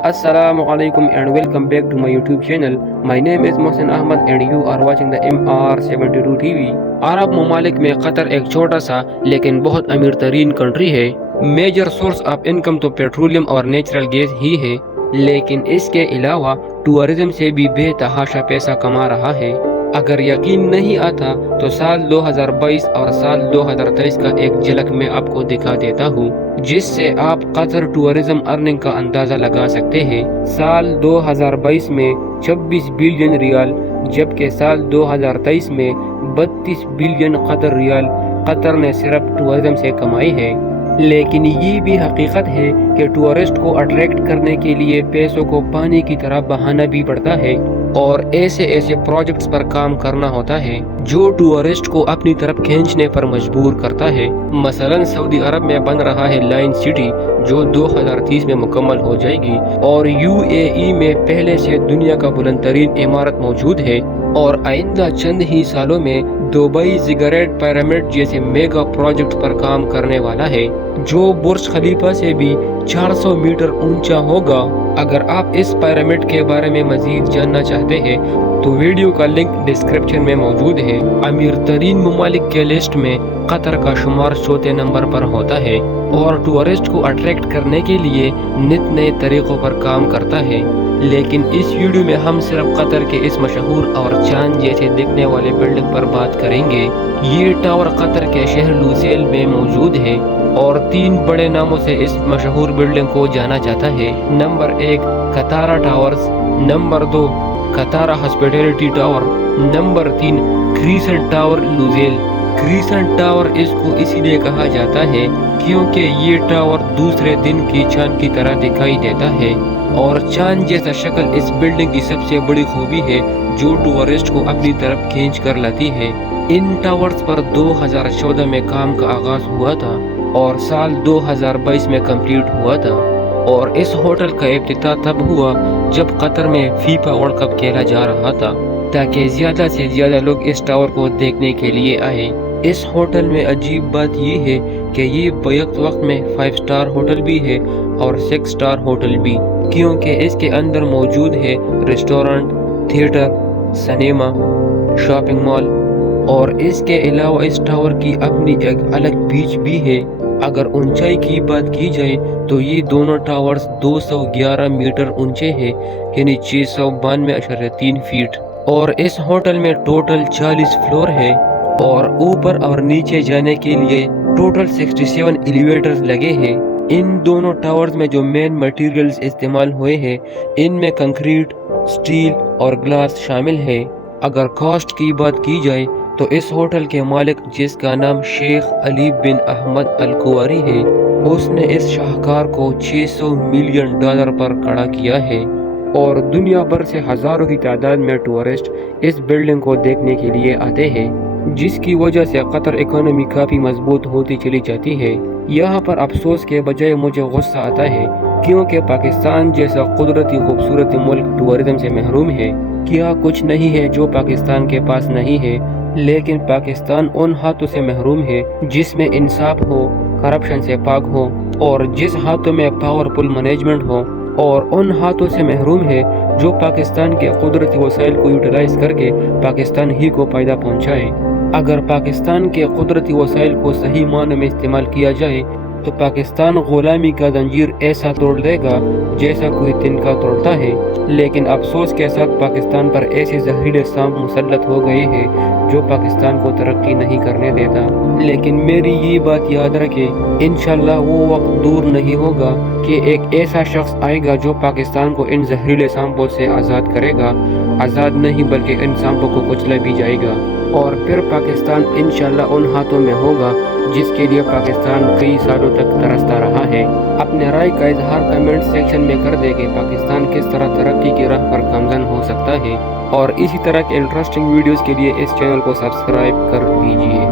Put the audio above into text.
Assalamualaikum and welcome back to my YouTube channel. My name is Mohsen Ahmad and you are watching the MR72 TV. عرب ممالک میں قطر ایک چھوٹا سا لیکن بہت امیر ترین کنٹری ہے. میجر سورس آف انکم تو پیٹرولیم اور نیچرل گیس ہی ہے، لیکن اس کے علاوہ ٹورزم سے بھی بے تحاشا پیسہ کما رہا ہے. اگر یقین نہیں آتا تو سال 2022 اور سال 2023 کا ایک جھلک میں آپ کو دکھا دیتا ہوں، جس سے آپ قطر ٹورزم ارننگ کا اندازہ لگا سکتے ہیں. سال 2022 میں 26 بلین ریال جبکہ سال 2023 میں 32 بلین قطر ریال قطر نے صرف ٹورزم سے کمائی ہے. لیکن یہ بھی حقیقت ہے کہ ٹورسٹ کو اٹریکٹ کرنے کے لیے پیسوں کو پانی کی طرح بہانا بھی پڑتا ہے اور ایسے پروجیکٹس پر کام کرنا ہوتا ہے جو ٹورسٹ کو اپنی طرف کھینچنے پر مجبور کرتا ہے. مثلا سعودی عرب میں بن رہا ہے لائن سٹی جو 2030 میں مکمل ہو جائے گی، اور UAE میں پہلے سے دنیا کا بلند ترین عمارت موجود ہے، اور آئندہ چند ہی سالوں میں دبئی زگریٹ پیرامڈ جیسے میگا پروجیکٹ پر کام کرنے والا ہے جو برج خلیفہ سے بھی 400 میٹر اونچا ہوگا. اگر آپ اس پیرامڈ کے بارے میں مزید جاننا چاہتے ہیں تو ویڈیو کا لنک ڈسکرپشن میں موجود ہے. امیر ترین ممالک کے لسٹ میں قطر کا شمار چوتھے نمبر پر ہوتا ہے اور ٹورسٹ کو اٹریکٹ کرنے کے لیے نت نئے طریقوں پر کام کرتا ہے. لیکن اس ویڈیو میں ہم صرف قطر کے اس مشہور اور چاند جیسے دکھنے والے بلڈنگ پر بات کریں گے. یہ ٹاور قطر کے شہر لوسیل میں موجود ہے اور 3 بڑے ناموں سے اس مشہور بلڈنگ کو جانا جاتا ہے. Number 1 Qatara Towers, number 2 Qatara Hospitality Tower, number 3 Crescent Tower Lusail. Crescent Tower اس کو اسی لیے کہا جاتا ہے کیونکہ یہ ٹاور دوسرے دن کی چاند کی طرح دکھائی دیتا ہے، اور چاند جیسا شکل اس بلڈنگ کی سب سے بڑی خوبی ہے جو ٹورسٹ کو اپنی طرف کھینچ کر لاتی ہے. ان ٹاورز پر 2014 میں کام کا آغاز ہوا تھا اور سال 2022 میں کمپلیٹ ہوا تھا، اور اس ہوٹل کا افتتاح تب ہوا جب قطر میں فیفا ورلڈ کپ کھیلا جا رہا تھا تاکہ زیادہ سے زیادہ لوگ اس ٹاور کو دیکھنے کے لیے آئے. اس ہوٹل میں عجیب بات یہ ہے کہ یہ بیک وقت میں 5 سٹار ہوٹل بھی ہے اور 6 سٹار ہوٹل بھی، کیونکہ اس کے اندر موجود ہے restaurant, theatre, cinema, shopping mall, اور اس کے علاوہ اس ٹاور کی اپنی ایک الگ بیچ بھی ہے. اگر اونچائی کی بات کی جائے تو یہ دونوں ٹاورز 211 میٹر اونچے ہیں، یعنی 692.3 فیٹ، اور اس ہوٹل میں ٹوٹل 40 فلور ہے اور اوپر اور نیچے جانے کے لیے ٹوٹل 67 ایلیویٹرز لگے ہیں. ان دونوں ٹاورز میں جو مین مٹیریلز استعمال ہوئے ہیں ان میں کنکریٹ، سٹیل اور گلاس شامل ہے. اگر کاسٹ کی بات کی جائے تو اس ہوٹل کے مالک، جس کا نام شیخ علی بن احمد الکواری ہے، اس نے اس شاہکار کو $600 ملین پر کھڑا کیا ہے، اور دنیا بھر سے ہزاروں کی تعداد میں ٹورسٹ اس بلڈنگ کو دیکھنے کے لیے آتے ہیں، جس کی وجہ سے قطر اکانومی کافی مضبوط ہوتی چلی جاتی ہے. یہاں پر افسوس کے بجائے مجھے غصہ آتا ہے کیونکہ پاکستان جیسا قدرتی خوبصورت ملک ٹورزم سے محروم ہے. کیا کچھ نہیں ہے جو پاکستان کے پاس نہیں ہے، لیکن پاکستان ان ہاتھوں سے محروم ہے جس میں انصاف ہو، کرپشن سے پاک ہو، اور جس ہاتھوں میں پاورفل مینجمنٹ ہو، اور ان ہاتھوں سے محروم ہے جو پاکستان کے قدرتی وسائل کو یوٹیلائز کر کے پاکستان ہی کو فائدہ پہنچائے. اگر پاکستان کے قدرتی وسائل کو صحیح معنی میں استعمال کیا جائے تو پاکستان غلامی کا زنجیر ایسا توڑ دے گا جیسا کوئی تنکا توڑتا ہے. لیکن افسوس کے ساتھ پاکستان پر ایسے زہریلے سانپ مسلط ہو گئے ہیں جو پاکستان کو ترقی نہیں کرنے دیتا. لیکن میری یہ بات یاد رکھے، انشاءاللہ وہ وقت دور نہیں ہوگا کہ ایک ایسا شخص آئے گا جو پاکستان کو ان زہریلے سانپوں سے آزاد کرے گا. آزاد نہیں بلکہ ان سانپوں کو کچلا بھی جائے گا، اور پھر پاکستان انشاءاللہ ان ہاتھوں میں ہوگا جس کے لیے پاکستان کئی سالوں تک ترستا رہا ہے. اپنے رائے کا اظہار کمنٹ سیکشن میں کر دے کہ پاکستان کس طرح ترقی کی راہ پر گامزن ہو سکتا ہے، اور اسی طرح کے انٹرسٹنگ ویڈیوز کے لیے اس چینل کو سبسکرائب کر دیجیے.